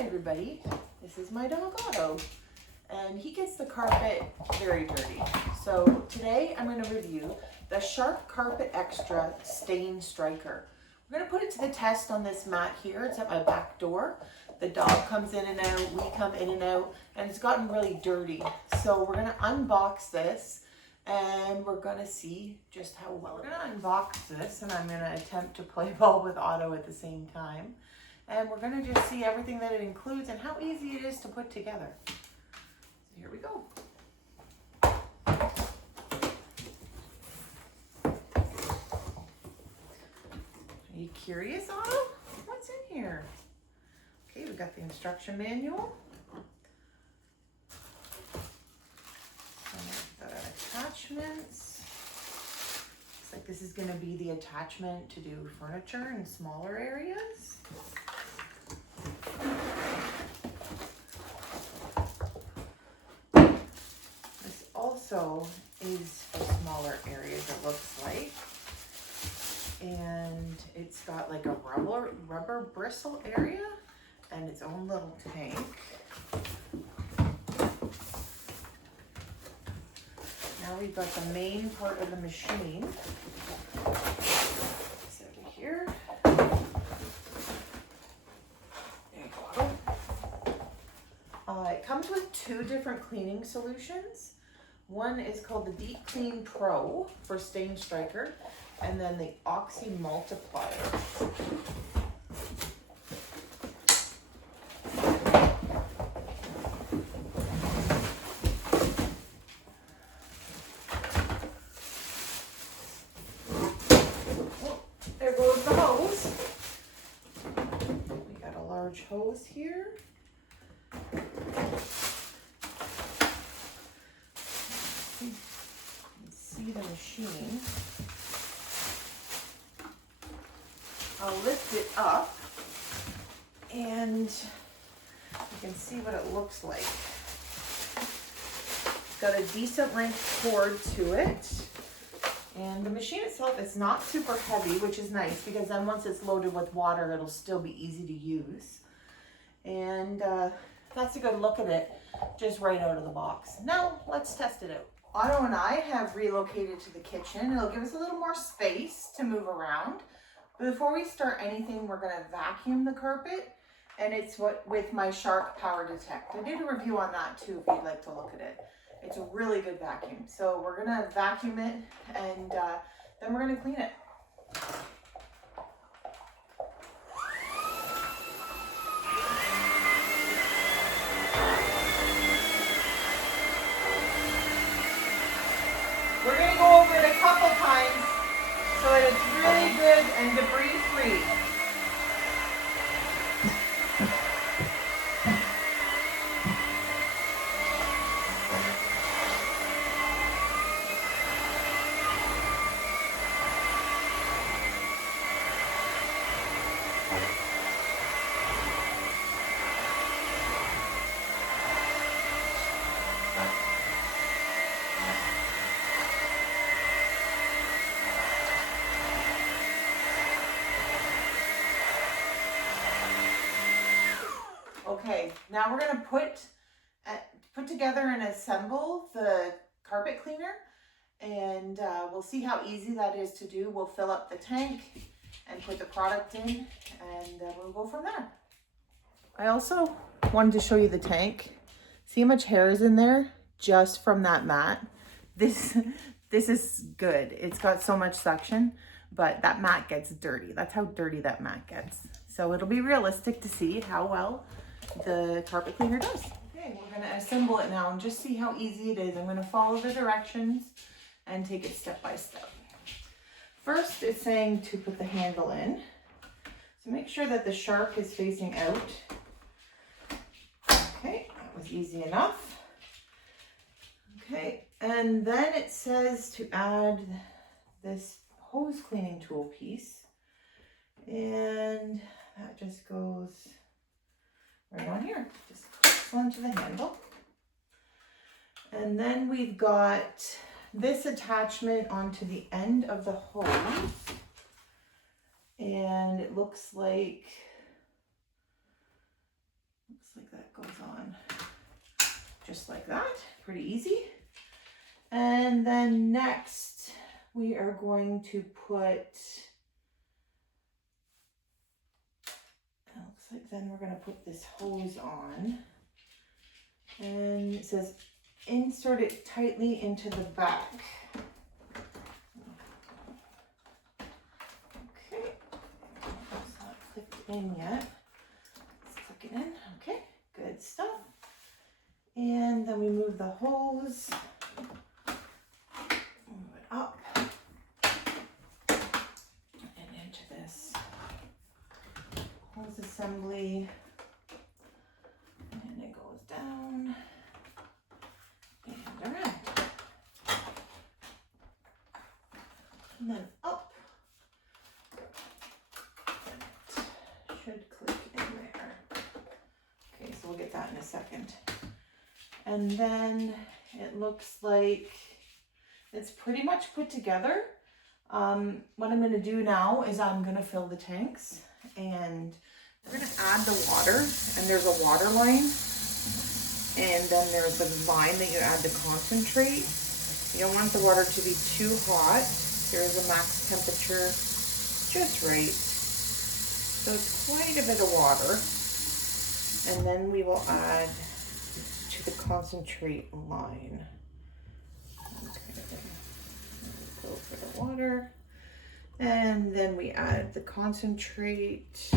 Hi everybody, this is my dog Otto, and he gets the carpet very dirty. So today I'm going to review the Shark Carpet Xpert Stain Striker. We're going to put it to the test on this mat here. It's at my back door. The dog comes in and out, we come in and out, and it's gotten really dirty. So we're going to unbox this and we're going to see just how well. We're going to unbox this and I'm going to attempt to play ball with Otto at the same time. And we're going to just see everything that it includes and how easy it is to put together. So here we go. Are you curious, Otto? What's in here? Okay, we've got the instruction manual. We've got our attachments. Looks like this is going to be the attachment to do furniture in smaller areas. This also is for smaller areas, it looks like. And it's got like a rubber bristle area and its own little tank. Now we've got the main part of the machine. It's over here. It comes with two different cleaning solutions. One is called the Deep Clean Pro for Stain Striker, and then the Oxy Multiplier. Oh, there goes the hose. We got a large hose here. See the machine. I'll lift it up and you can see what it looks like. It's got a decent length cord to it, and the machine itself is not super heavy, which is nice because then once it's loaded with water it'll still be easy to use. And that's a good look at it just right out of the box. Now let's test it out. Otto and I have relocated to the kitchen. It'll give us a little more space to move around. But before we start anything, we're going to vacuum the carpet, and it's with my Shark Power Detect. I did a review on that too if you'd like to look at it. It's a really good vacuum. So we're going to vacuum it, and then we're going to clean it. We're going to go over it a couple times so that it's really good and debris free. Okay, now we're going to put together and assemble the carpet cleaner, and we'll see how easy that is to do. We'll fill up the tank and put the product in, and we'll go from there. I also wanted to show you the tank. See how much hair is in there just from that mat? This is good. It's got so much suction, but that mat gets dirty. That's how dirty that mat gets. So it'll be realistic to see how well the carpet cleaner does. Okay, we're going to assemble it now and just see how easy it is. I'm going to follow the directions and take it step by step. First, it's saying to put the handle in. So make sure that the shark is facing out. Okay, that was easy enough. Okay, and then it says to add this hose cleaning tool piece. And that just goes right on here, just clicks onto the handle. And then we've got this attachment onto the end of the hose. And it looks like goes on just like that, pretty easy. And then next we are going to put, it looks like then we're going to put this hose on, and it says insert it tightly into the back. Okay, it's not clicked in yet. Let's click it in. Okay, good stuff. And then we move the hose, move it up and into this hose assembly, and it goes down and around, and then up. It should click in there. Okay, so we'll get that in a second. And then it looks like it's pretty much put together. What I'm going to do now is I'm going to fill the tanks, and we're going to add the water, and there's a water line, and then there's a line that you add the concentrate. You don't want the water to be too hot. There's a max temperature just right. So it's quite a bit of water. And then we will add to the concentrate line. Okay, go for the water, and then we add the concentrate.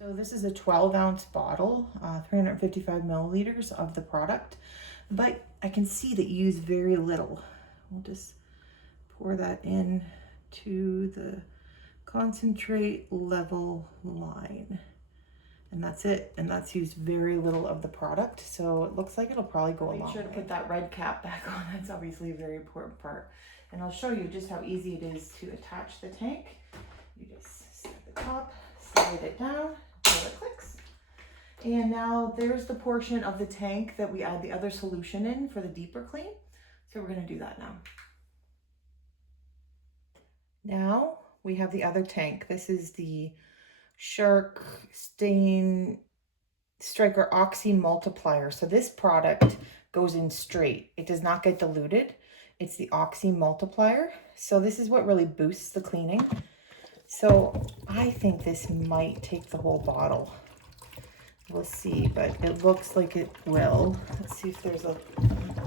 So this is a 12-ounce bottle, 355 milliliters of the product, but I can see that you use very little. We'll just pour that in to the concentrate level line, and that's it, and that's used very little of the product, so it looks like it'll probably go a long way. Make sure to put that red cap back on. That's obviously a very important part, and I'll show you just how easy it is to attach the tank. You just set the top, slide it down until it clicks, and now there's the portion of the tank that we add the other solution in for the deeper clean, so we're going to do that now. Now we have the other tank. This is the Carpet Stain Striker Oxy Multiplier. So this product goes in straight. It does not get diluted. It's the Oxy Multiplier. So this is what really boosts the cleaning. So I think this might take the whole bottle. We'll see, but it looks like it will. Let's see if there's a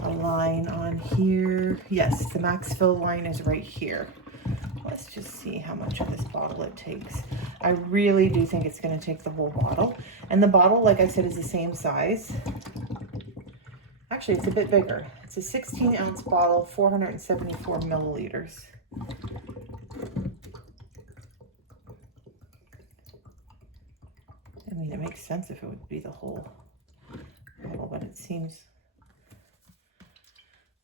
line on here. Yes, the max fill line is right here. Let's just see how much of this bottle it takes. I really do think it's going to take the whole bottle. And the bottle, like I said, is the same size. Actually, it's a bit bigger. It's a 16-ounce bottle, 474 milliliters. I mean, it makes sense if it would be the whole bottle, but it seems...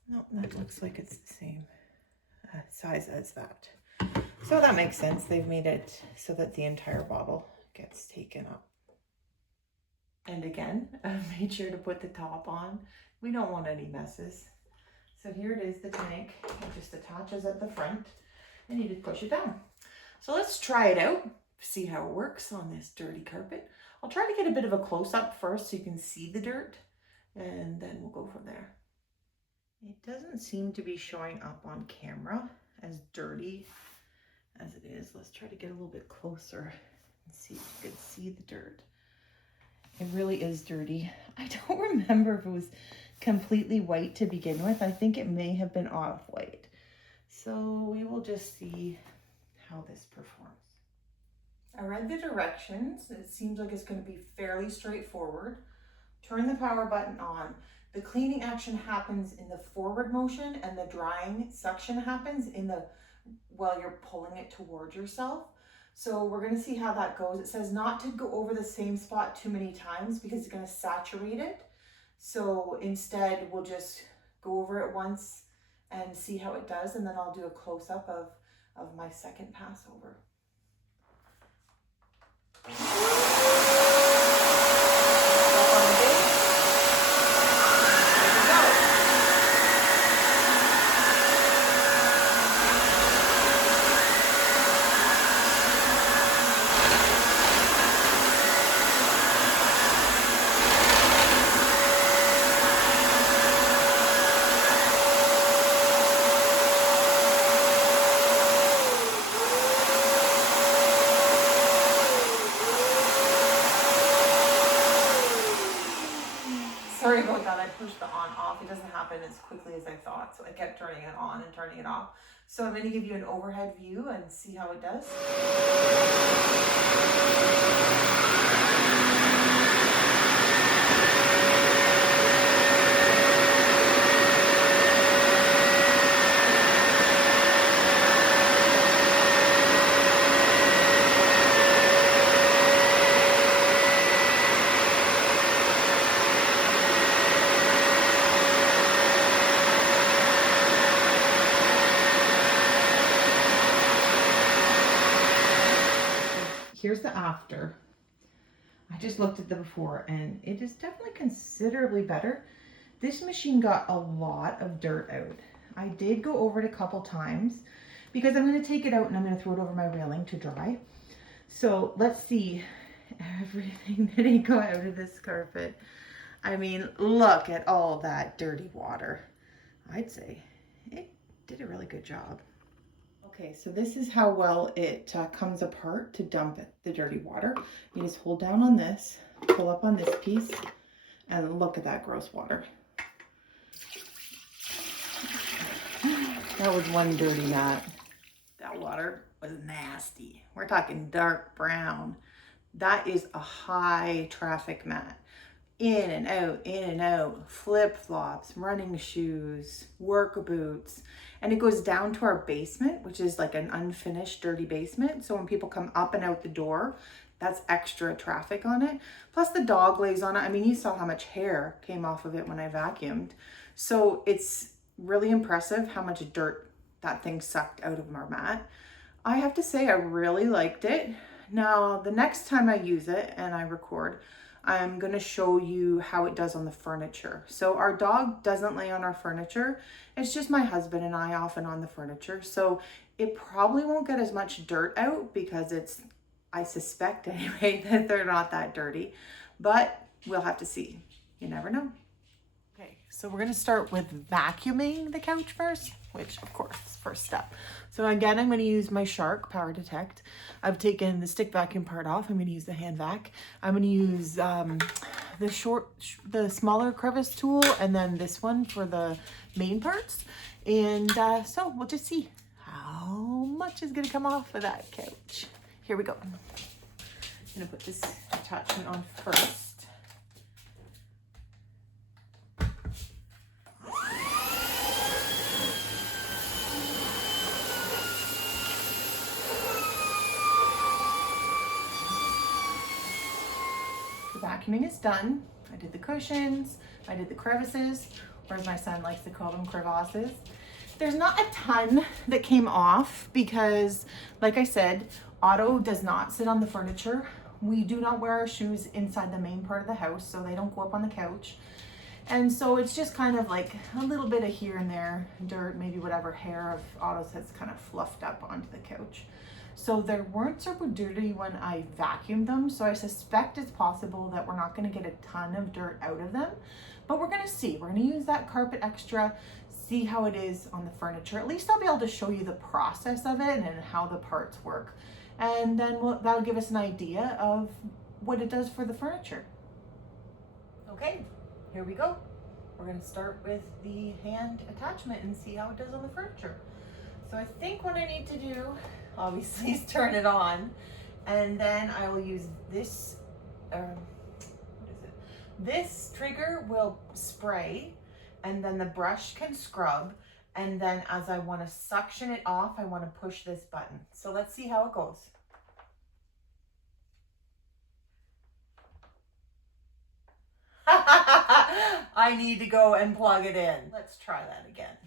No, that looks like it's the same size as that. So that makes sense. They've made it so that the entire bottle gets taken up. And again, I made sure to put the top on. We don't want any messes. So here it is, the tank. It just attaches at the front, and you just push it down. So let's try it out, see how it works on this dirty carpet. I'll try to get a bit of a close-up first so you can see the dirt, and then we'll go from there. It doesn't seem to be showing up on camera as dirty as it is. Let's try to get a little bit closer and see if you can see the dirt. It really is dirty. I don't remember if it was completely white to begin with. I think it may have been off-white. So we will just see how this performs. I read the directions. It seems like it's going to be fairly straightforward. Turn the power button on. The cleaning action happens in the forward motion, and the drying suction happens in the while you're pulling it towards yourself. So we're going to see how that goes. It says not to go over the same spot too many times because it's going to saturate it. So instead, we'll just go over it once and see how it does, and then I'll do a close-up of my second pass over. push the on off, it doesn't happen as quickly as I thought. So I kept turning it on and turning it off. So I'm going to give you an overhead view and see how it does. Here's the after. I just looked at the before and it is definitely considerably better. This machine got a lot of dirt out. I did go over it a couple times because I'm going to take it out and I'm going to throw it over my railing to dry. So let's see everything that he got out of this carpet. I mean, look at all that dirty water. I'd say it did a really good job. Okay, so this is how well it comes apart to dump the dirty water. You just hold down on this, pull up on this piece, and look at that gross water. That was one dirty mat. That water was nasty. We're talking dark brown. That is a high traffic mat. In and out, flip-flops, running shoes, work boots. And it goes down to our basement, which is like an unfinished, dirty basement. So when people come up and out the door, that's extra traffic on it. Plus the dog lays on it. I mean, you saw how much hair came off of it when I vacuumed. So it's really impressive how much dirt that thing sucked out of our mat. I have to say I really liked it. Now, the next time I use it and I record, I'm going to show you how it does on the furniture. So our dog doesn't lay on our furniture. It's just my husband and I often on the furniture. So it probably won't get as much dirt out because it's, I suspect anyway, that they're not that dirty, but we'll have to see. You never know. Okay, so we're going to start with vacuuming the couch first, which of course is first step. So again, I'm going to use my Shark Power Detect. I've taken the stick vacuum part off. I'm going to use the hand vac. I'm going to use the smaller crevice tool and then this one for the main parts. And so we'll just see how much is going to come off of that couch. Here we go. I'm going to put this attachment on first. Vacuuming is done. I did the cushions, I did the crevices, or as my son likes to call them, crevasses. There's not a ton that came off because, like I said, Otto does not sit on the furniture. We do not wear our shoes inside the main part of the house, so they don't go up on the couch. And so it's just kind of like a little bit of here and there, dirt, maybe whatever hair of Otto's has kind of fluffed up onto the couch. So they weren't super dirty when I vacuumed them. So I suspect it's possible that we're not going to get a ton of dirt out of them, but we're going to see. We're going to use that Carpet Extra, see how it is on the furniture. At least I'll be able to show you the process of it and how the parts work. And then that'll give us an idea of what it does for the furniture. Okay, here we go. We're going to start with the hand attachment and see how it does on the furniture. So I think what I need to do, obviously, is turn it on, and then I will use this, This trigger will spray, and then the brush can scrub, and then as I want to suction it off, I want to push this button. So let's see how it goes. I need to go and plug it in. Let's try that again.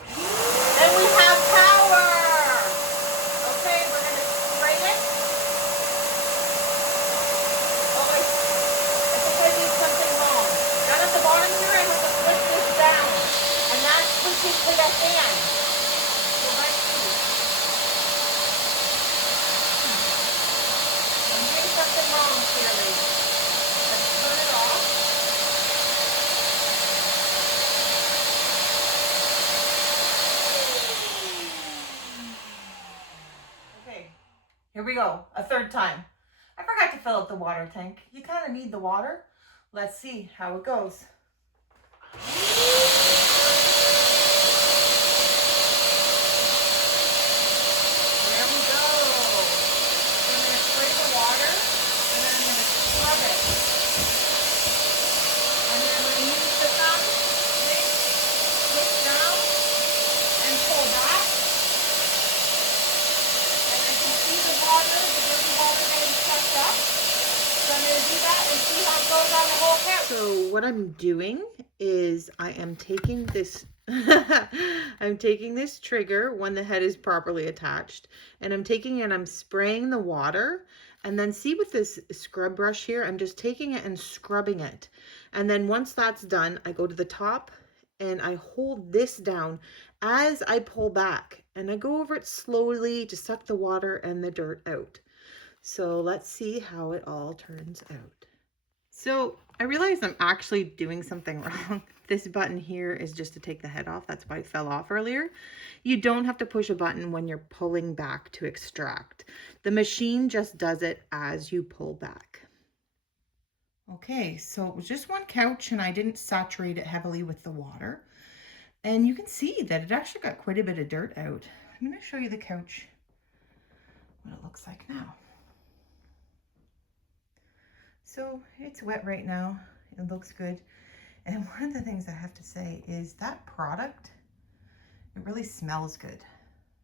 And we have power! Okay, we're going to spray it. Oh, I think I did something wrong. Down at the bottom here, I have to flip this down. And that's pushing to the hand. So let's see. I'm doing something wrong, clearly. Let's turn it off. Here we go, a third time. I forgot to fill up the water tank. You kind of need the water. Let's see how it goes. There we go. So I'm going to spray the water, and then I'm going to scrub it. And then I'm going to use the thumb thing, push down, and pull back. And I can see the water, the dirty water getting sucked up. So I'm going to do that and see how it goes on the whole couch. So what I'm doing is I am taking this I'm taking this trigger when the head is properly attached, and I'm taking it and I'm spraying the water, and then see with this scrub brush here, I'm just taking it and scrubbing it. And then once that's done, I go to the top and I hold this down as I pull back, and I go over it slowly to suck the water and the dirt out. So let's see how it all turns out. So I realized I'm actually doing something wrong. This button here is just to take the head off. That's why it fell off earlier. You don't have to push a button when you're pulling back to extract. The machine just does it as you pull back. Okay, so it was just one couch and I didn't saturate it heavily with the water. And you can see that it actually got quite a bit of dirt out. I'm going to show you the couch, what it looks like now. So it's wet right now. It looks good. And one of the things I have to say is that product, it really smells good.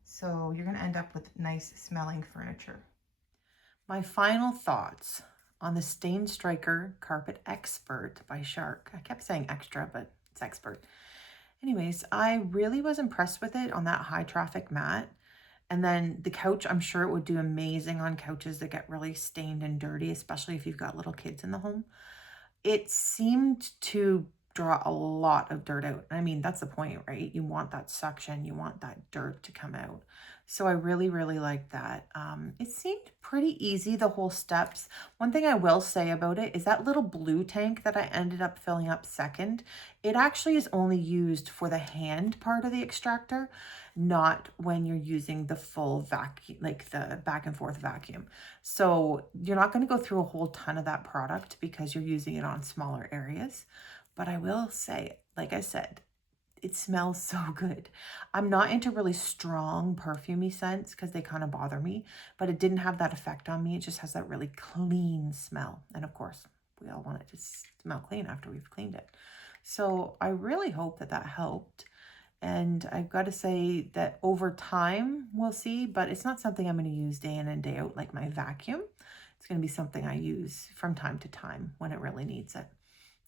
So you're going to end up with nice smelling furniture. My final thoughts on the Stain Striker Carpet Xpert by Shark. I kept saying extra, but it's expert. Anyways, I really was impressed with it on that high traffic mat. And then the couch, I'm sure it would do amazing on couches that get really stained and dirty, especially if you've got little kids in the home. It seemed to draw a lot of dirt out. I mean, that's the point, right? You want that suction, you want that dirt to come out. So I really, really liked that. It seemed pretty easy, the whole steps. One thing I will say about it is that little blue tank that I ended up filling up second, it actually is only used for the hand part of the extractor, not when you're using the full vacuum, like the back and forth vacuum. So you're not going to go through a whole ton of that product because you're using it on smaller areas. But I will say, like I said, it smells so good. I'm not into really strong perfumey scents because they kind of bother me, but it didn't have that effect on me. It just has that really clean smell. And of course, we all want it to smell clean after we've cleaned it. So I really hope that that helped. And I've got to say that over time, we'll see, but it's not something I'm going to use day in and day out like my vacuum. It's going to be something I use from time to time when it really needs it.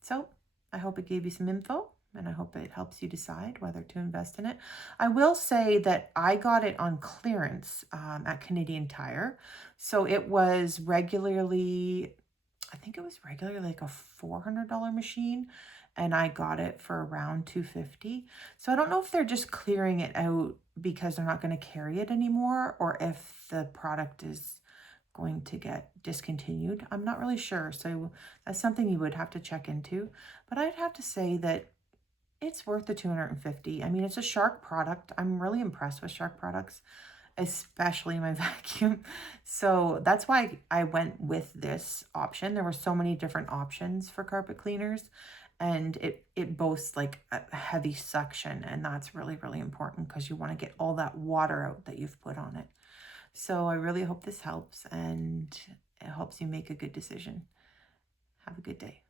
So I hope it gave you some info, and I hope it helps you decide whether to invest in it. I will say that I got it on clearance at Canadian Tire. So it was regularly, I think it was regularly like a $400 machine, and I got it for around $250. So I don't know if they're just clearing it out because they're not going to carry it anymore, or if the product is going to get discontinued. I'm not really sure. So that's something you would have to check into. But I'd have to say that it's worth the $250. I mean, it's a Shark product. I'm really impressed with Shark products, especially my vacuum. So that's why I went with this option. There were so many different options for carpet cleaners, and it boasts like a heavy suction, and that's really, really important because you want to get all that water out that you've put on it. So I really hope this helps and it helps you make a good decision. Have a good day.